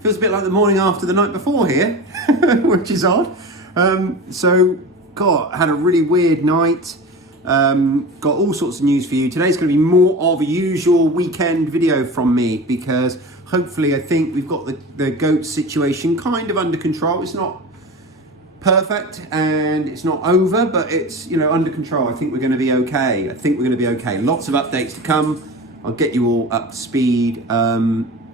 Feels a bit like the morning after the night before here, which is odd. God, had a really weird night. Got all sorts of news for you. Today's going to be more of a usual weekend video from me because hopefully I think we've got the goat situation kind of under control. It's not perfect and it's not over, but it's, you know, under control. I think we're going to be okay. Lots of updates to come. I'll get you all up to speed.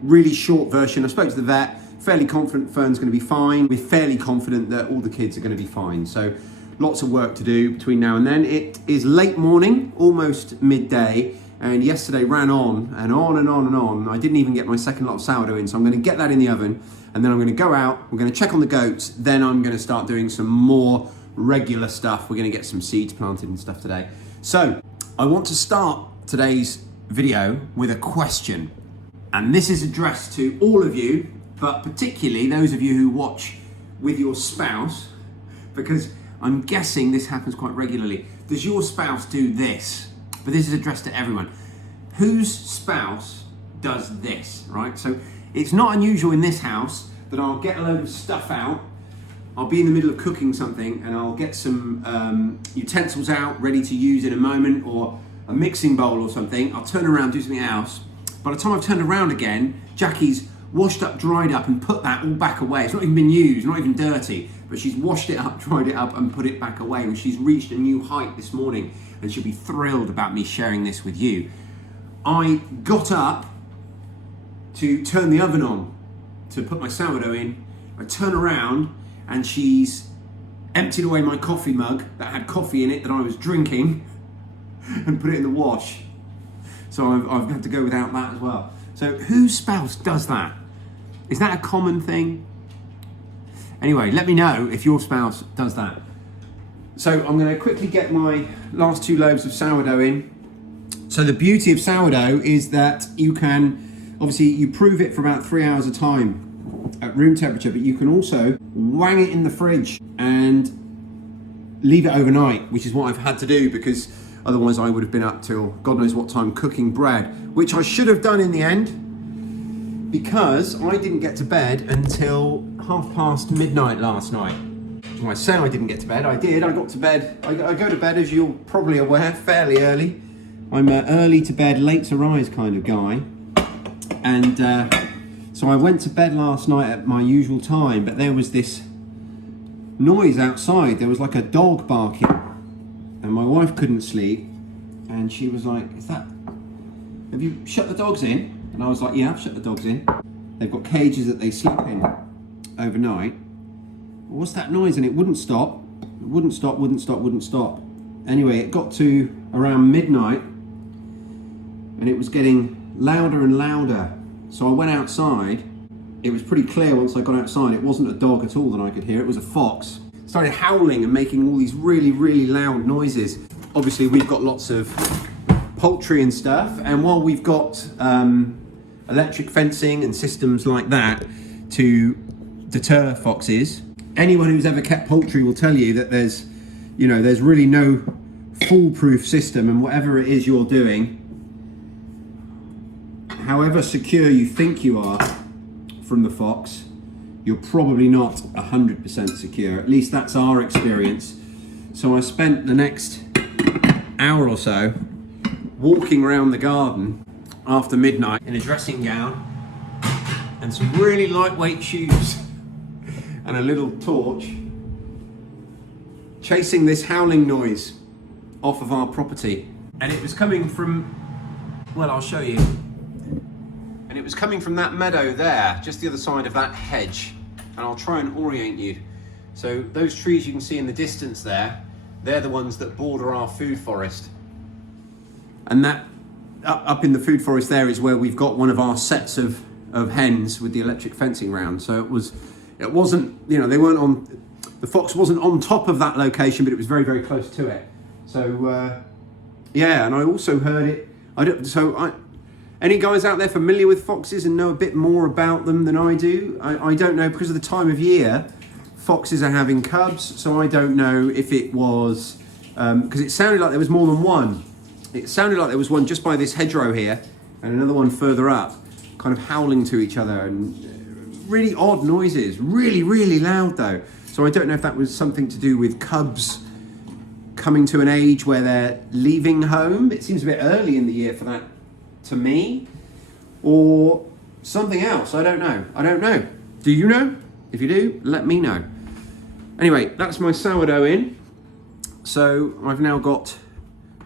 Really short version. I spoke to the vet, fairly confident Fern's going to be fine. We're fairly confident that all the kids are going to be fine. So lots of work to do between now and then. It is late morning, almost midday, and yesterday ran on and on and on and on. I didn't even get my second lot of sourdough in, so I'm going to get that in the oven, and then I'm going to go out, we're going to check on the goats, then I'm going to start doing some more regular stuff. We're going to get some seeds planted and stuff today. So I want to start today's video with a question, and this is addressed to all of you, but particularly those of you who watch with your spouse, because I'm guessing this happens quite regularly. Does your spouse do this? But this is addressed to everyone. Whose spouse does this, right? So it's not unusual in this house that I'll get a load of stuff out, I'll be in the middle of cooking something and I'll get some utensils out ready to use in a moment, or a mixing bowl or something. I'll turn around, do something else. By the time I've turned around again, Jackie's washed up, dried up and put that all back away. It's not even been used, not even dirty, but she's washed it up, dried it up and put it back away. And she's reached a new height this morning and she'll be thrilled about me sharing this with you. I got up to turn the oven on to put my sourdough in. I turn around and she's emptied away my coffee mug that had coffee in it that I was drinking and put it in the wash. So I've had to go without that as well. So whose spouse does that? Is that a common thing? Anyway, let me know if your spouse does that. So I'm going to quickly get my last 2 loaves of sourdough in. So the beauty of sourdough is that you can, obviously you prove it for about 3 hours a time at room temperature, but you can also wang it in the fridge and leave it overnight, which is what I've had to do because otherwise I would have been up till God knows what time cooking bread, which I should have done in the end because I didn't get to bed until midnight last night. Well, I say I didn't get to bed, I did. I got to bed, I go to bed, as you're probably aware, fairly early. I'm an early to bed, late to rise kind of guy. And so I went to bed last night at my usual time, but there was this noise outside. There was like a dog barking. And my wife couldn't sleep, and she was like, have you shut the dogs in? And I was like, yeah, I've shut the dogs in. They've got cages that they sleep in overnight. What's that noise? And it wouldn't stop. It wouldn't stop. Anyway, it got to around midnight, and it was getting louder and louder. So I went outside. It was pretty clear once I got outside. It wasn't a dog at all that I could hear. It was a fox. Started howling and making all these really, really loud noises. Obviously, we've got lots of poultry and stuff, and while we've got electric fencing and systems like that to deter foxes, anyone who's ever kept poultry will tell you that there's really no foolproof system, and whatever it is you're doing, however secure you think you are from the fox, you're probably not 100% secure. At least that's our experience. So I spent the next hour or so walking around the garden after midnight in a dressing gown and some really lightweight shoes and a little torch, chasing this howling noise off of our property. And it was coming from, well, I'll show you. And it was coming from that meadow there, just the other side of that hedge. And I'll try and orient you. So those trees you can see in the distance there, they're the ones that border our food forest. And that up in the food forest there is where we've got one of our sets of hens with the electric fencing round. So it wasn't, you know, the fox wasn't on top of that location, but it was very, very close to it. So yeah, and I also heard it. Any guys out there familiar with foxes and know a bit more about them than I do? I don't know, because of the time of year, foxes are having cubs, so I don't know if it was, because it sounded like there was more than one. It sounded like there was one just by this hedgerow here, and another one further up, kind of howling to each other and really odd noises, really loud though. So I don't know if that was something to do with cubs coming to an age where they're leaving home. It seems a bit early in the year for that to me, or something else. I don't know. Do you know? If you do, let me know. Anyway, that's my sourdough in. So I've now got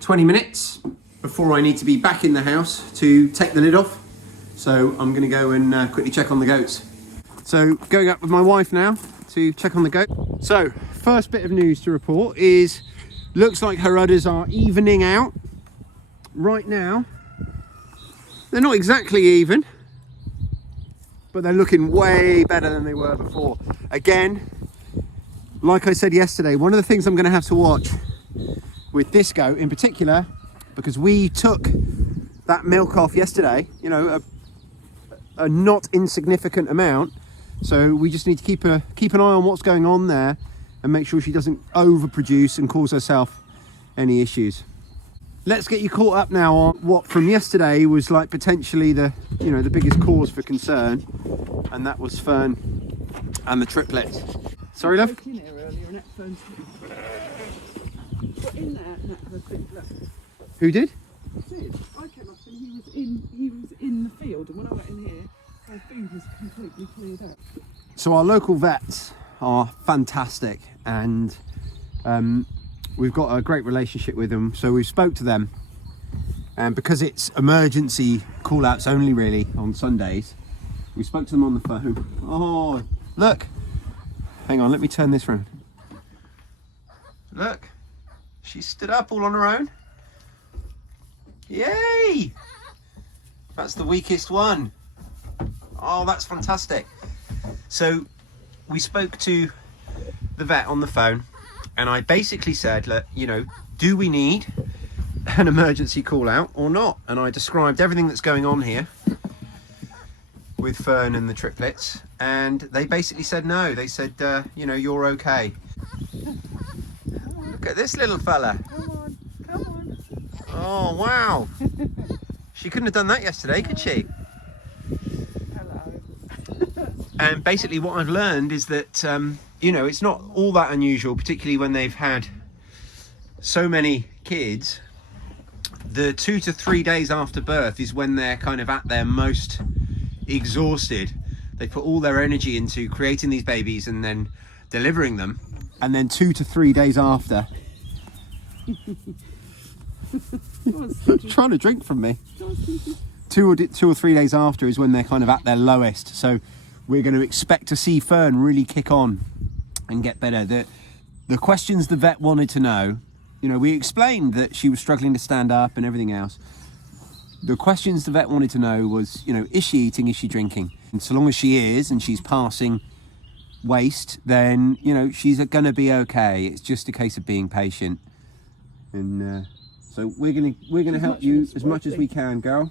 20 minutes before I need to be back in the house to take the lid off. So I'm going to go and quickly check on the goats. So going up with my wife now to check on the goat. So first bit of news to report is, looks like her udders are evening out right now. They're not exactly even, but they're looking way better than they were before. Again, like I said yesterday, one of the things I'm going to have to watch with this goat in particular, because we took that milk off yesterday, you know, a not insignificant amount. So we just need to keep an eye on what's going on there and make sure she doesn't overproduce and cause herself any issues. Let's get you caught up now on what from yesterday was like potentially the biggest cause for concern, and that was Fern and the triplets. Sorry, love? In here earlier and Fern's got in there and had a quick look. Who did? I did. I came up and he was in the field, and when I went in here, my food was completely cleared up. So our local vets are fantastic, and we've got a great relationship with them. So we spoke to them, and because it's emergency call-outs only really on Sundays, we spoke to them on the phone. Oh, look. Hang on, let me turn this round. Look, she stood up all on her own. Yay! That's the weakest one. Oh, that's fantastic. So we spoke to the vet on the phone, and I basically said, look, you know, do we need an emergency call out or not? And I described everything that's going on here with Fern and the triplets, and they basically said no. They said, you know, you're okay. Look at this little fella. Come on. Oh, wow. She couldn't have done that yesterday, could she? Hello. And basically what I've learned is that, you know, it's not all that unusual, particularly when they've had so many kids. The 2 to 3 days after birth is when they're kind of at their most exhausted. They put all their energy into creating these babies and then delivering them. And then 2 to 3 days after... trying to drink from me. 2 or 3 days after is when they're kind of at their lowest. So we're going to expect to see Fern really kick on and get better. The questions the vet wanted to know, you know, we explained that she was struggling to stand up and everything else. The questions the vet wanted to know was, you know, is she eating, is she drinking? And so long as she is and she's passing waste, then, you know, she's going to be okay. It's just a case of being patient. And so we're gonna help you as much as we can, girl.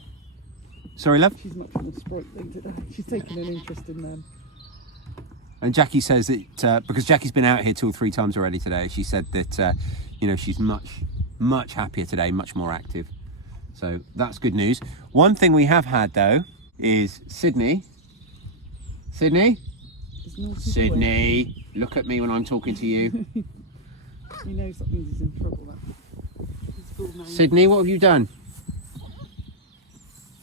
Sorry, love? She's much more sprightly today. She's taken an interest in them. And Jackie says that, because Jackie's been out here 2 or 3 times already today, she said that, you know, she's much happier today, much more active. So that's good news. One thing we have had, though, is Sydney. Sydney? Sydney, look at me when I'm talking to you. You know something is in trouble. His full name. Sydney, what have you done?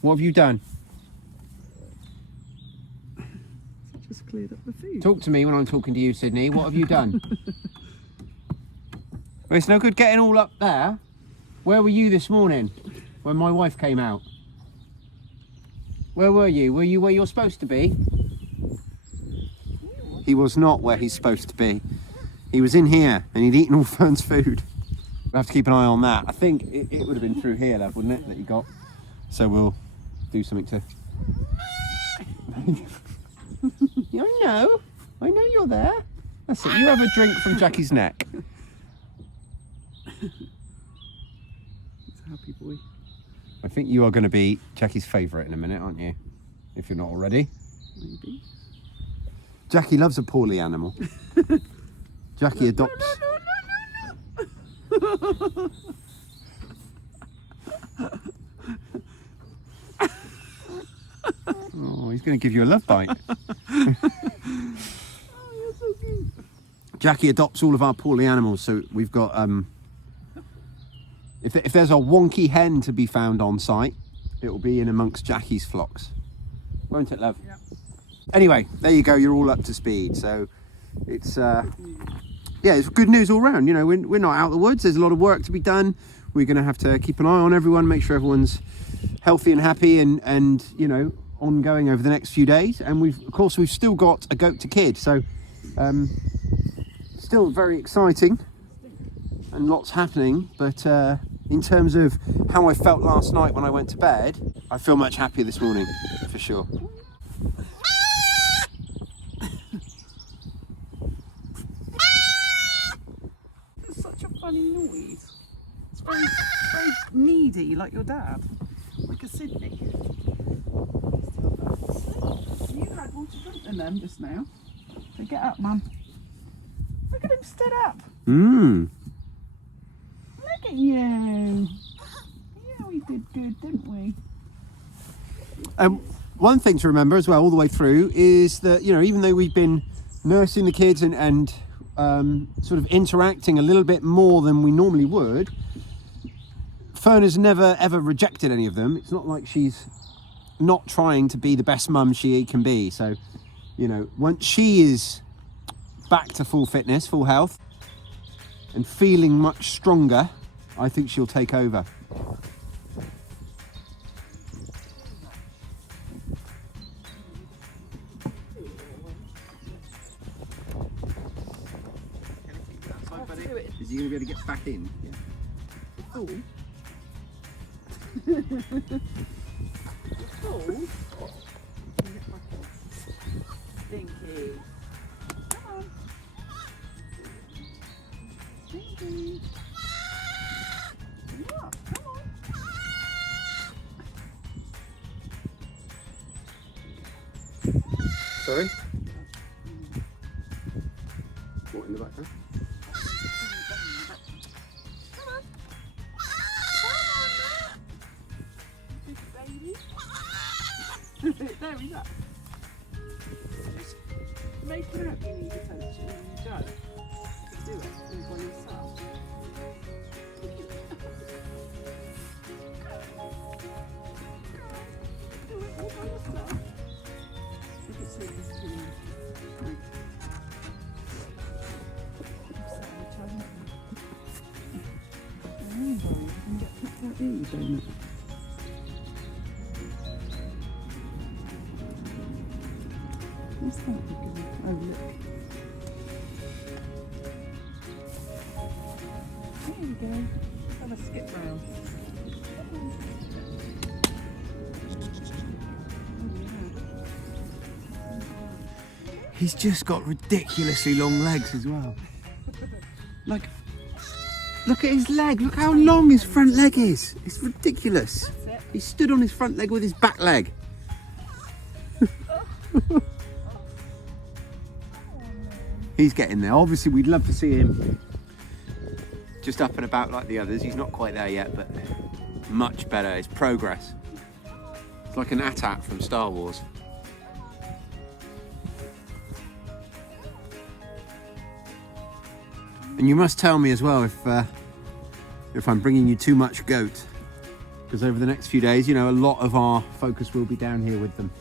What have you done? Just cleared up the food. Talk to me when I'm talking to you, Sydney. What have you done? Well, it's no good getting all up there. Where were you this morning when my wife came out? Where were you? Were you where you're supposed to be? He was not where he's supposed to be. He was in here and he'd eaten all Fern's food. We'll have to keep an eye on that. I think it would have been through here, love, wouldn't it, that you got? So we'll do something to... I know you're there. That's it, you have a drink from Jackie's neck. He's a happy boy. I think you are going to be Jackie's favourite in a minute, aren't you? If you're not already. Maybe. Jackie loves a poorly animal. Jackie adopts... No. Oh, he's going to give you a love bite. you're so cute. Jackie adopts all of our poorly animals, so we've got if there's a wonky hen to be found on site, it will be in amongst Jackie's flocks, won't it, love? Yeah. Anyway, there you go, you're all up to speed. So it's it's good news all round. You know, we're not out of the woods. There's a lot of work to be done. We're going to have to keep an eye on everyone, make sure everyone's healthy and happy, and you know, ongoing over the next few days. And we've still got a goat to kid, so still very exciting and lots happening. But in terms of how I felt last night when I went to bed, I feel much happier this morning, for sure. It's such a funny noise. It's very needy, like your dad, like a Sydney. You had water drink in them just now. So get up, Mum. Look at him stood up. Mmm. Look at you. Yeah, we did good, didn't we? One thing to remember as well, all the way through, is that, you know, even though we've been nursing the kids and sort of interacting a little bit more than we normally would, Fern has never ever rejected any of them. It's not like she's not trying to be the best mum she can be. So, you know, once she is back to full fitness, full health, and feeling much stronger, I think she'll take over. Is he going to be able to get back in? Yeah. Oh. Stinky. Come on. Stinky. Yeah, come on. Sorry? What, in the background? There he's up. Just make it up you need attention and you don't. Do it by yourself. Do it all by yourself. Look at Sweetness too. You can get picked out here, you don't. What's that? Oh, look. There we go. Have a skip round. He's just got ridiculously long legs as well. Like, look at his leg. Look how long his front leg is. It's ridiculous. He stood on his front leg with his back leg. He's getting there. Obviously, we'd love to see him just up and about like the others. He's not quite there yet, but much better. It's progress. It's like an AT-AT from Star Wars. And you must tell me as well if I'm bringing you too much goat, because over the next few days, you know, a lot of our focus will be down here with them.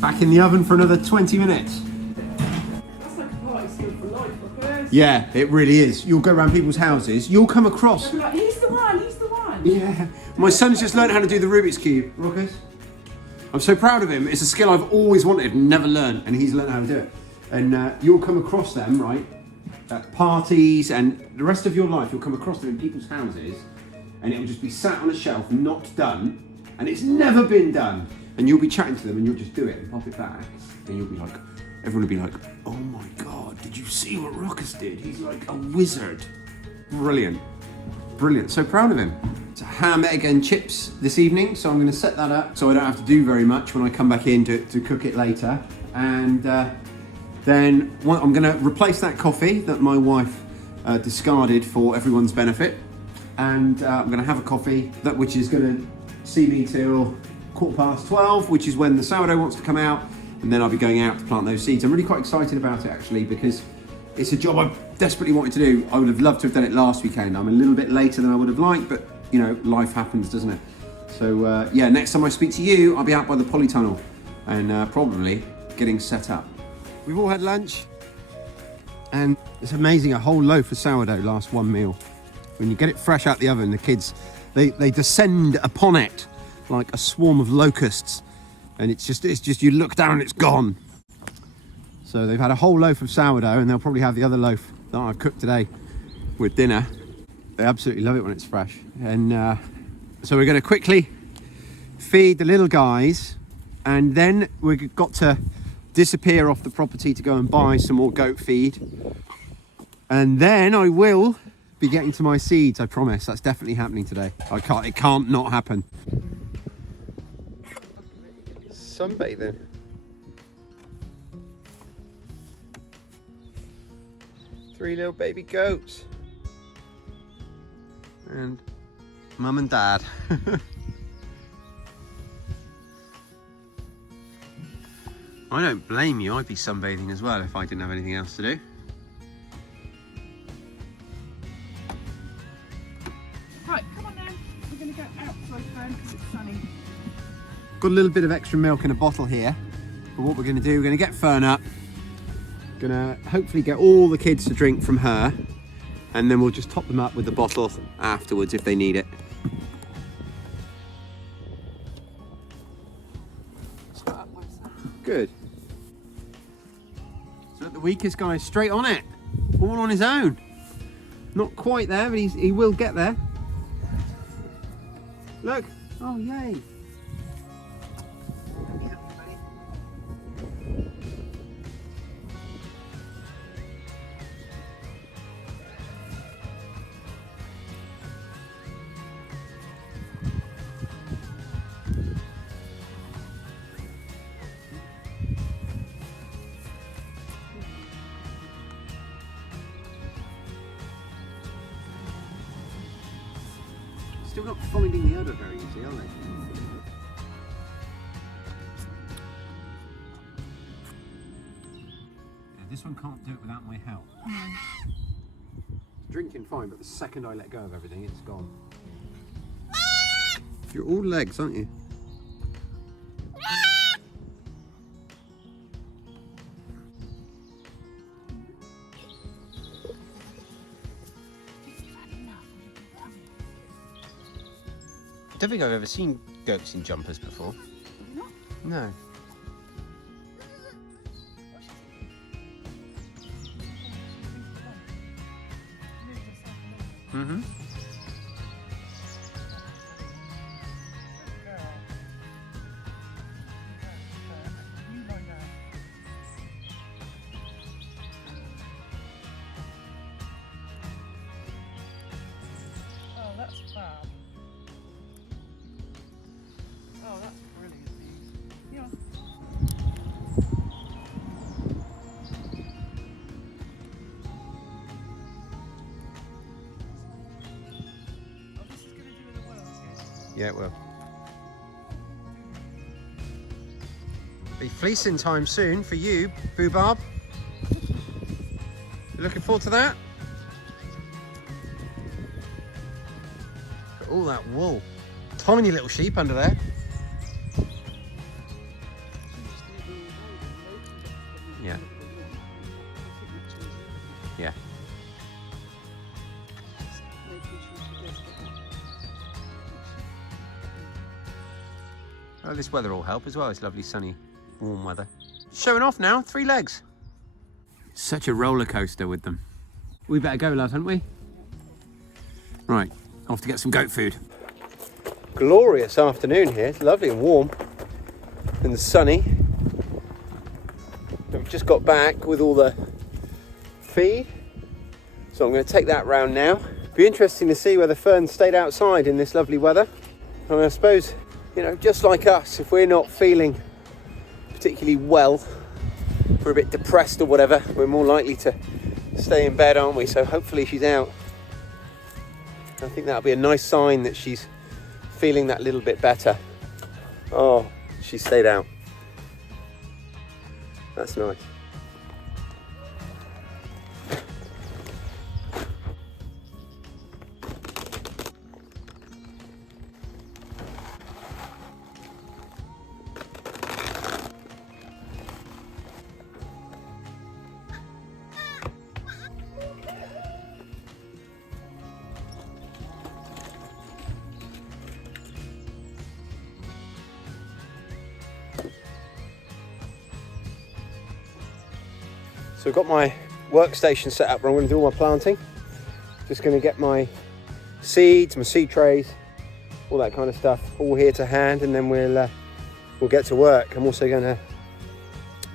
Back in the oven for another 20 minutes. That's like a party skill for life, because Yeah, it really is. You'll go around people's houses, you'll come across... they'll be like, he's the one, he's the one. Yeah. My son's just learned how to do the Rubik's Cube. Ruckus. I'm so proud of him. It's a skill I've always wanted and never learned, and he's learned how to do it. And you'll come across them, right, at parties, and the rest of your life you'll come across them in people's houses, and it'll just be sat on a shelf, not done, and it's never been done. And you'll be chatting to them, and you'll just do it and pop it back, and you'll be like, everyone will be like, oh my God, did you see what Ruckus did? He's like a wizard. Brilliant. Brilliant. So proud of him. It's a ham, egg and chips this evening, so I'm going to set that up so I don't have to do very much when I come back in to cook it later. And then I'm going to replace that coffee that my wife discarded for everyone's benefit and I'm going to have a coffee, which is going to see me till 12:15, which is when the sourdough wants to come out, and then I'll be going out to plant those seeds. I'm really quite excited about it actually, because it's a job I've desperately wanted to do. I would have loved to have done it last weekend. I'm a little bit later than I would have liked, but you know, life happens, doesn't it? So yeah, next time I speak to you, I'll be out by the polytunnel and probably getting set up. We've all had lunch, and it's amazing, a whole loaf of sourdough lasts one meal. When you get it fresh out the oven, the kids, they descend upon it like a swarm of locusts, and it's just you look down and it's gone. So they've had a whole loaf of sourdough, and they'll probably have the other loaf that I've cooked today with dinner. They absolutely love it when it's fresh. And so we're going to quickly feed the little guys, and then we've got to disappear off the property to go and buy some more goat feed. And then I will be getting to my seeds, I promise. That's definitely happening today. It can't not happen. Sunbathing. Three little baby goats. And mum and dad. I don't blame you. I'd be sunbathing as well if I didn't have anything else to do. Right, come on now. We're going to go outside then because it's sunny. Got a little bit of extra milk in a bottle here. But what we're going to do, we're going to get Fern up. Going to hopefully get all the kids to drink from her. And then we'll just top them up with the bottle afterwards if they need it. Good. So the weakest guy is straight on it. All on his own. Not quite there, but he will get there. Look. Oh, yay. Still not finding the udder very easy, are they? Yeah, this one can't do it without my help. It's drinking fine, but the second I let go of everything, it's gone. You're all legs, aren't you? I don't think I've ever seen goats in jumpers before. No. Mm-hmm. Oh, that's fab. Oh, that's brilliant. Yeah. Oh, this is going to do the world, Yeah, it will. Be fleecing time soon for you, Boobarb. You looking forward to that? Got all that wool. Tiny little sheep under there. Yeah. Yeah. Well, this weather will help as well. It's lovely, sunny, warm weather. Showing off now, 3 legs. Such a roller coaster with them. We better go, love, hadn't we? Right, off to get some goat food. Glorious afternoon here. It's lovely and warm and sunny. We've just got back with all the feed, so I'm going to take that round now. Be interesting to see whether Fern stayed outside in this lovely weather. I mean, I suppose, you know, just like us, if we're not feeling particularly well, we're a bit depressed or whatever, we're more likely to stay in bed, aren't we? So hopefully she's out. I think that'll be a nice sign that she's feeling that little bit better. Oh, she stayed out. That's nice. So I've got my workstation set up where I'm going to do all my planting. Just going to get my seeds, my seed trays, all that kind of stuff, all here to hand, and then we'll get to work. I'm also going to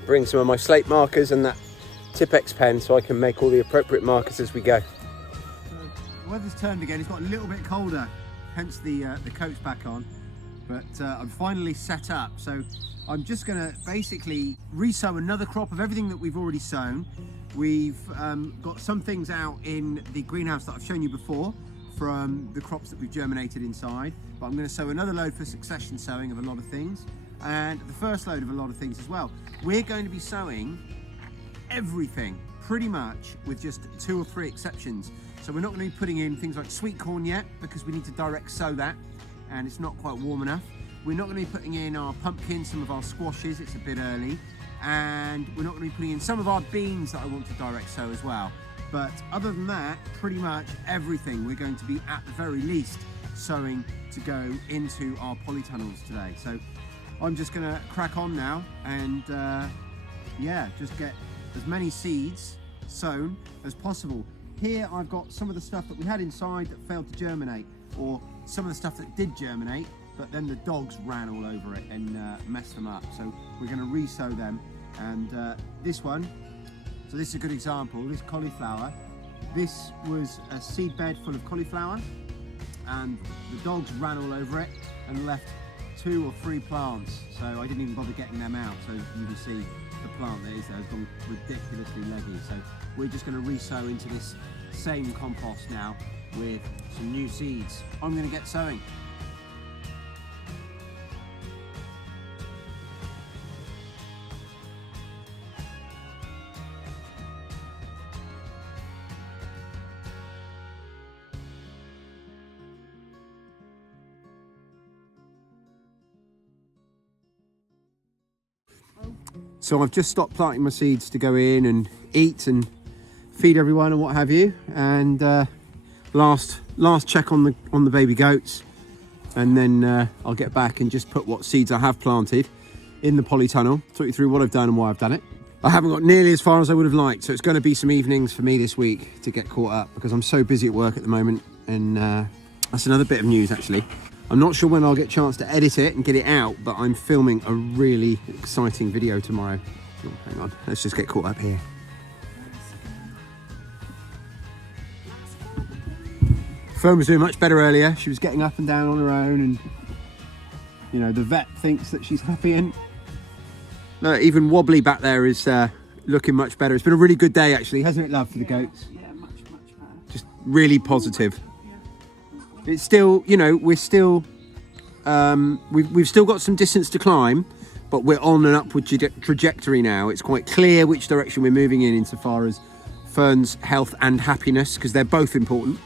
bring some of my slate markers and that Tipex pen so I can make all the appropriate markers as we go. The weather's turned again. It's got a little bit colder, hence the coat's back on. But I'm finally set up, so I'm just going to basically resow another crop of everything that we've already sown. We've got some things out in the greenhouse that I've shown you before from the crops that we've germinated inside, but I'm going to sow another load for succession sowing of a lot of things, and the first load of a lot of things as well. We're going to be sowing everything pretty much, with just 2 or 3 exceptions. So we're not going to be putting in things like sweet corn yet because we need to direct sow that and it's not quite warm enough. We're not going to be putting in our pumpkins, some of our squashes, it's a bit early, and we're not going to be putting in some of our beans that I want to direct sow as well. But other than that, pretty much everything we're going to be at the very least sowing to go into our polytunnels today. So I'm just going to crack on now and yeah, just get as many seeds sown as possible. Here I've got some of the stuff that we had inside that failed to germinate, or some of the stuff that did germinate, but then the dogs ran all over it and messed them up. So we're going to resow them. And this one, so this is a good example, this cauliflower. This was a seed bed full of cauliflower and the dogs ran all over it and left 2 or 3 plants. So I didn't even bother getting them out. So you can see the plant that is there has gone ridiculously leggy. So we're just going to resow into this same compost now with some new seeds. I'm going to get sowing. So I've just stopped planting my seeds to go in and eat and feed everyone and what have you. And last check on the baby goats, and then I'll get back and just put what seeds I have planted in the polytunnel. Talk you through what I've done and why I've done it. I haven't got nearly as far as I would have liked, so it's going to be some evenings for me this week to get caught up because I'm so busy at work at the moment. And that's another bit of news actually. I'm not sure when I'll get a chance to edit it and get it out, but I'm filming a really exciting video tomorrow. Oh, hang on, let's just get caught up here. Fern was doing much better earlier. She was getting up and down on her own, and you know, the vet thinks that she's happy, and even Wobbly back there is looking much better. It's been a really good day actually, hasn't it, love, for the goats? Yeah, much better. Just really positive. It's still, you know, we're still, we've still got some distance to climb, but we're on an upward trajectory now. It's quite clear which direction we're moving in insofar as Fern's health and happiness, because they're both important.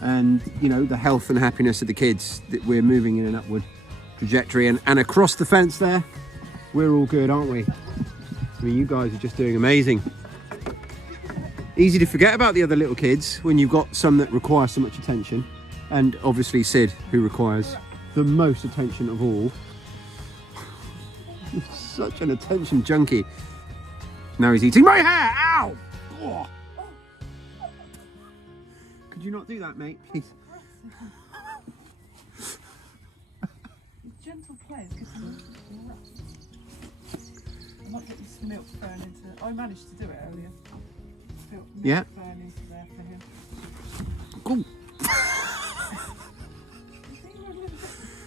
And, you know, the health and happiness of the kids, that we're moving in an upward trajectory. And across the fence there, we're all good, aren't we? I mean, you guys are just doing amazing. Easy to forget about the other little kids when you've got some that require so much attention. And obviously Sid, who requires the most attention of all. Such an attention junkie. Now he's eating my hair. Ow! Oh. Could you not do that, mate, please? Gentle play is good for them. I might get this milk Fern into. I managed to do it earlier. Milk Yeah. Fern into there for him. Cool.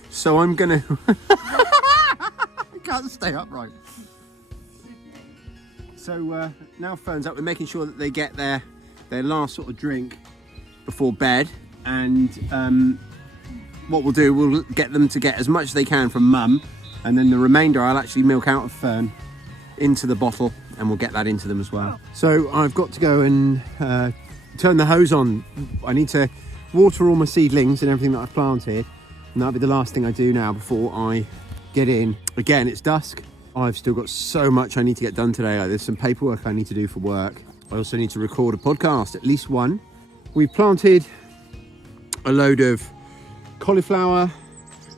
So I'm gonna I can't stay upright. So now Fern's up, we're making sure that they get their last sort of drink before bed. and what we'll do, we'll get them to get as much as they can from Mum, and then the remainder I'll actually milk out of Fern into the bottle, and we'll get that into them as well. So I've got to go and turn the hose on. I need to water all my seedlings and everything that I've planted, and that'll be the last thing I do now before I get in. Again, it's dusk. I've still got so much I need to get done today. There's some paperwork I need to do for work. I also need to record a podcast, at least one. We've planted a load of cauliflower,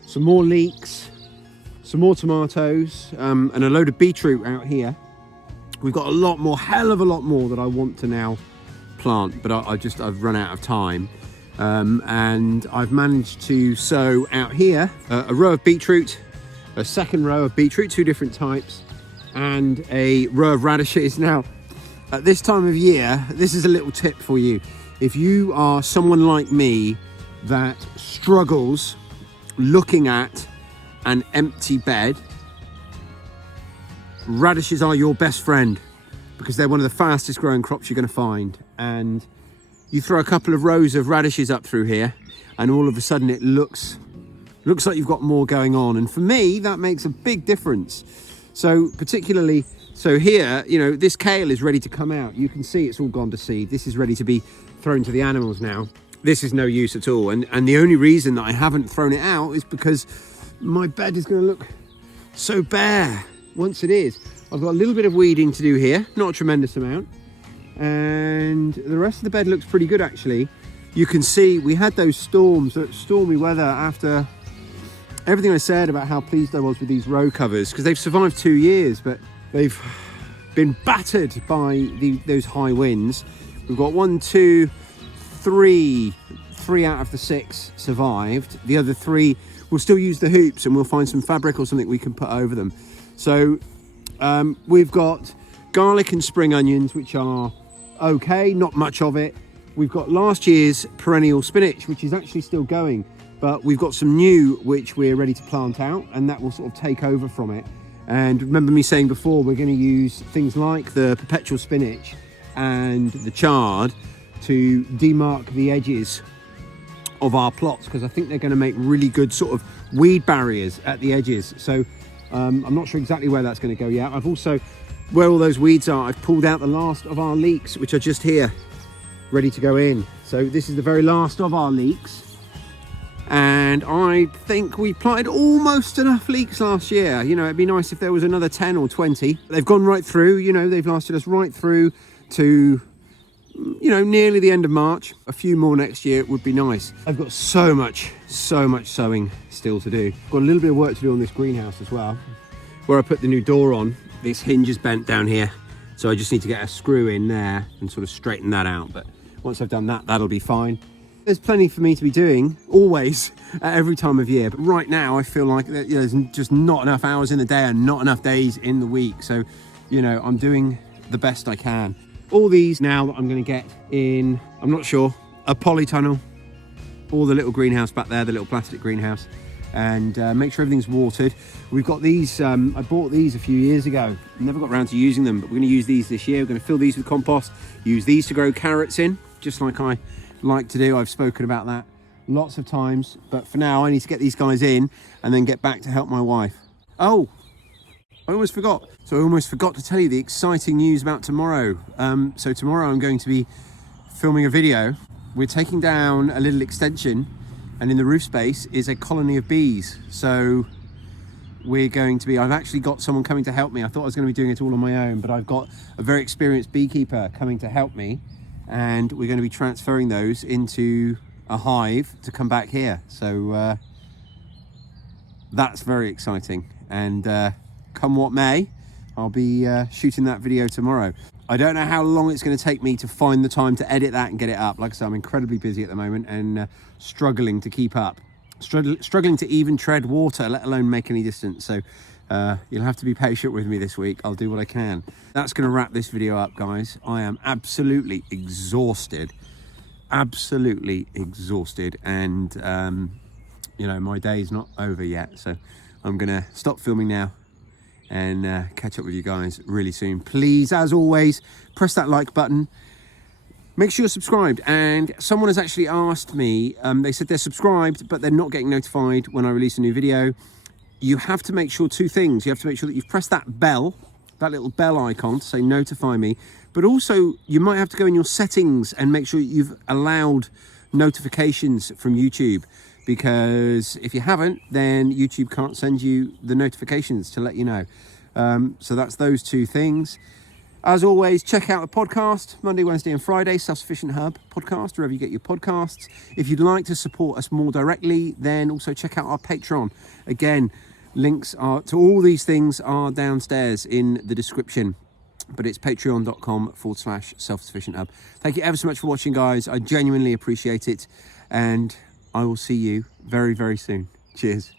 some more leeks, some more tomatoes, and a load of beetroot out here. We've got a lot more, hell of a lot more that I want to now plant, but I've run out of time. And I've managed to sow out here a row of beetroot, a second row of beetroot, 2 different types, and a row of radishes. Now, at this time of year, this is a little tip for you. If you are someone like me that struggles looking at an empty bed, radishes are your best friend, because they're one of the fastest growing crops you're going to find. And you throw a couple of rows of radishes up through here, and all of a sudden it looks like you've got more going on. And for me, that makes a big difference. So particularly, so here, you know, this kale is ready to come out. You can see it's all gone to seed. This is ready to be thrown to the animals now. This is no use at all. And the only reason that I haven't thrown it out is because my bed is going to look so bare once it is. I've got a little bit of weeding to do here, not a tremendous amount. And the rest of the bed looks pretty good, actually. You can see we had those storms, stormy weather, after everything I said about how pleased I was with these row covers, because they've survived 2 years, but they've been battered by those high winds. We've got 1, 2, 3 out of the 6 survived. The other 3 we'll still use the hoops, and we'll find some fabric or something we can put over them. So we've got garlic and spring onions, which are okay, not much of it. We've got last year's perennial spinach, which is actually still going, but we've got some new which we're ready to plant out, and that will sort of take over from it. And remember me saying before, we're going to use things like the perpetual spinach and the chard to demark the edges of our plots, because I think they're going to make really good sort of weed barriers at the edges. So I'm not sure exactly where that's going to go yet. I've also, where all those weeds are, I've pulled out the last of our leeks, which are just here ready to go in. So this is the very last of our leeks, and I think we planted almost enough leeks last year. You know, it'd be nice if there was another 10 or 20. They've gone right through, you know, they've lasted us right through to, you know, nearly the end of March. A few more next year would be nice. I've got so much sowing still to do. Got a little bit of work to do on this greenhouse as well. Where I put the new door on, this hinge is bent down here, so I just need to get a screw in there and sort of straighten that out. But once I've done that, that'll be fine. There's plenty for me to be doing, always, at every time of year. But right now, I feel like there's just not enough hours in the day and not enough days in the week. So, you know, I'm doing the best I can. All these now that I'm going to get in, I'm not sure, a polytunnel, or the little greenhouse back there, the little plastic greenhouse, and make sure everything's watered. We've got these, I bought these a few years ago, never got around to using them, but we're going to use these this year. We're going to fill these with compost, use these to grow carrots in, just like I like to do. I've spoken about that lots of times, but for now I need to get these guys in and then get back to help my wife. Oh, I almost forgot. So I almost forgot to tell you the exciting news about tomorrow. So tomorrow I'm going to be filming a video. We're taking down a little extension, and in the roof space is a colony of bees. So we're going to be, I've actually got someone coming to help me. I thought I was going to be doing it all on my own, but I've got a very experienced beekeeper coming to help me, and we're going to be transferring those into a hive to come back here. So that's very exciting, and come what may, I'll be shooting that video tomorrow. I don't know how long it's going to take me to find the time to edit that and get it up. Like I said, I'm incredibly busy at the moment and struggling to keep up, struggling to even tread water, let alone make any distance. So you'll have to be patient with me this week. I'll do what I can. That's going to wrap this video up, guys. I am absolutely exhausted, and you know, my day's not over yet. So I'm going to stop filming now and catch up with you guys really soon. Please, as always, press that like button, Make sure you're subscribed. And someone has actually asked me, they said they're subscribed, but they're not getting notified when I release a new video. You have to make sure two things. You have to make sure that you've pressed that bell, that little bell icon to say notify me. But also you might have to go in your settings and make sure you've allowed notifications from YouTube. Because if you haven't, then YouTube can't send you the notifications to let you know. So that's those two things. As always, check out the podcast, Monday, Wednesday and Friday, Self-Sufficient Hub podcast, wherever you get your podcasts. If you'd like to support us more directly, then also check out our Patreon. Again, links are to all these things are downstairs in the description, but it's patreon.com/self-sufficient hub. Thank you ever so much for watching, guys. I genuinely appreciate it, and I will see you very, very soon. Cheers.